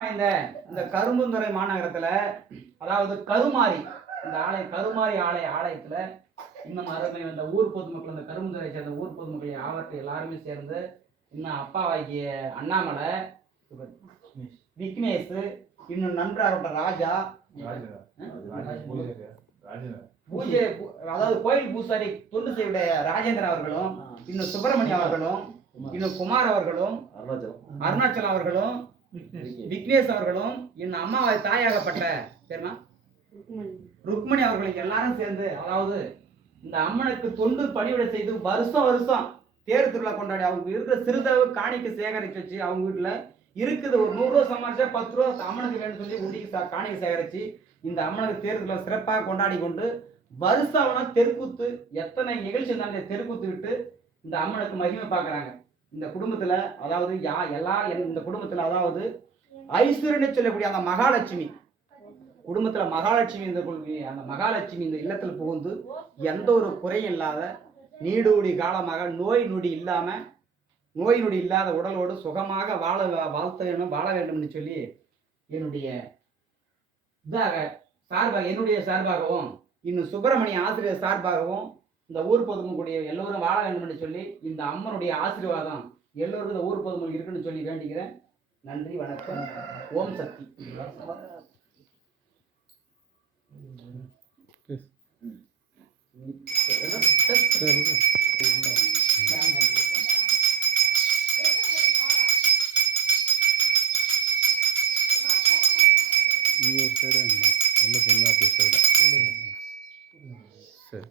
இந்த இந்த கரும்புந்துறை மாநகரத்துல அதாவது கருமாரி இந்த ஆலய கருமாரி ஆலய ஆலயத்துல இன்னும் அருமை இந்த ஊர் பொதுமக்கள் இந்த கரும்புந்துறை சேர்ந்த ஊர் பொதுமக்கள் ஆவர்த்து எல்லாருமே சேர்ந்து இன்னும் அப்பாவாகிய அண்ணாமலை விக்னேஷ் இன்னும் நண்பராக ராஜா. பூஜை அதாவது கோயில் பூசாரி தொண்டு செய்யுடைய ராஜேந்திரன் அவர்களும் இன்னும் சுப்பிரமணியம் அவர்களும் இன்னும் குமார் அவர்களும் அருணாச்சலம் அவர்களும் விக்னேஷ் அவர்களும் இன்னும் அம்மாவை தாயாகப்பட்ட பேருமா ருக்மணி. அவர்களும் எல்லாரும் சேர்ந்து அதாவது இந்த அம்மனுக்கு தொண்டு பணிவிட செய்து வருஷம் வருஷம் தேர் திருவிழா கொண்டாடி அவங்க இருக்கிற சிறிதளவு காணிக்கை சேகரிச்சு வச்சு அவங்க வீட்டுல இருக்குது ஒரு நூறு ரூபா சம்பாரிச்சா பத்து ரூபா அம்மனுக்கு வேணும்னு சொல்லி உண்டிக்கு காணிக்கை சேகரிச்சு இந்த அம்மனுக்கு தேர் திருவிழா சிறப்பாக கொண்டாடி கொண்டு வருஷம் தெருக்கூத்து எத்தனை நிகழ்ச்சி இருந்தாலும் தெருக்கூத்து விட்டு இந்த அம்மனுக்கு மகிமை பார்க்கறாங்க. இந்த குடும்பத்துல அதாவது யா எல்லா என்- இந்த குடும்பத்துல அதாவது ஐஸ்வர்யன்னு சொல்லக்கூடிய அந்த மகாலட்சுமி. குடும்பத்துல மகாலட்சுமி இந்த அந்த மகாலட்சுமி இந்த இல்லத்தில் புகுந்து எந்த ஒரு குறையும் இல்லாத நீடூடி காலமாக நோய் நொடி இல்லாம நோய் நொடி இல்லாத உடலோடு சுகமாக வாழ வாழ்த்த வேண்டும் வாழ வேண்டும்னு சொல்லி என்னுடைய இதாக சார்பாக என்னுடைய சார்பாகவும் இன்னும் சுப்பிரமணிய ஆசிரியர் சார்பாகவும் இந்த ஊர் பொதுமக்களுடைய எல்லோரும் வாழ வேண்டும்னு சொல்லி இந்த அம்மனுடைய ஆசீர்வாதம் எல்லோருக்கும் இந்த ஊர் பொதுமக்கள் இருக்குன்னு சொல்லி வேண்டிக்கிறேன். நன்றி வணக்கம். ஓம் சக்தி. நீ ஒரு சைடாக இருந்தா. பொண்ணு அப்படி சைடாக சரி.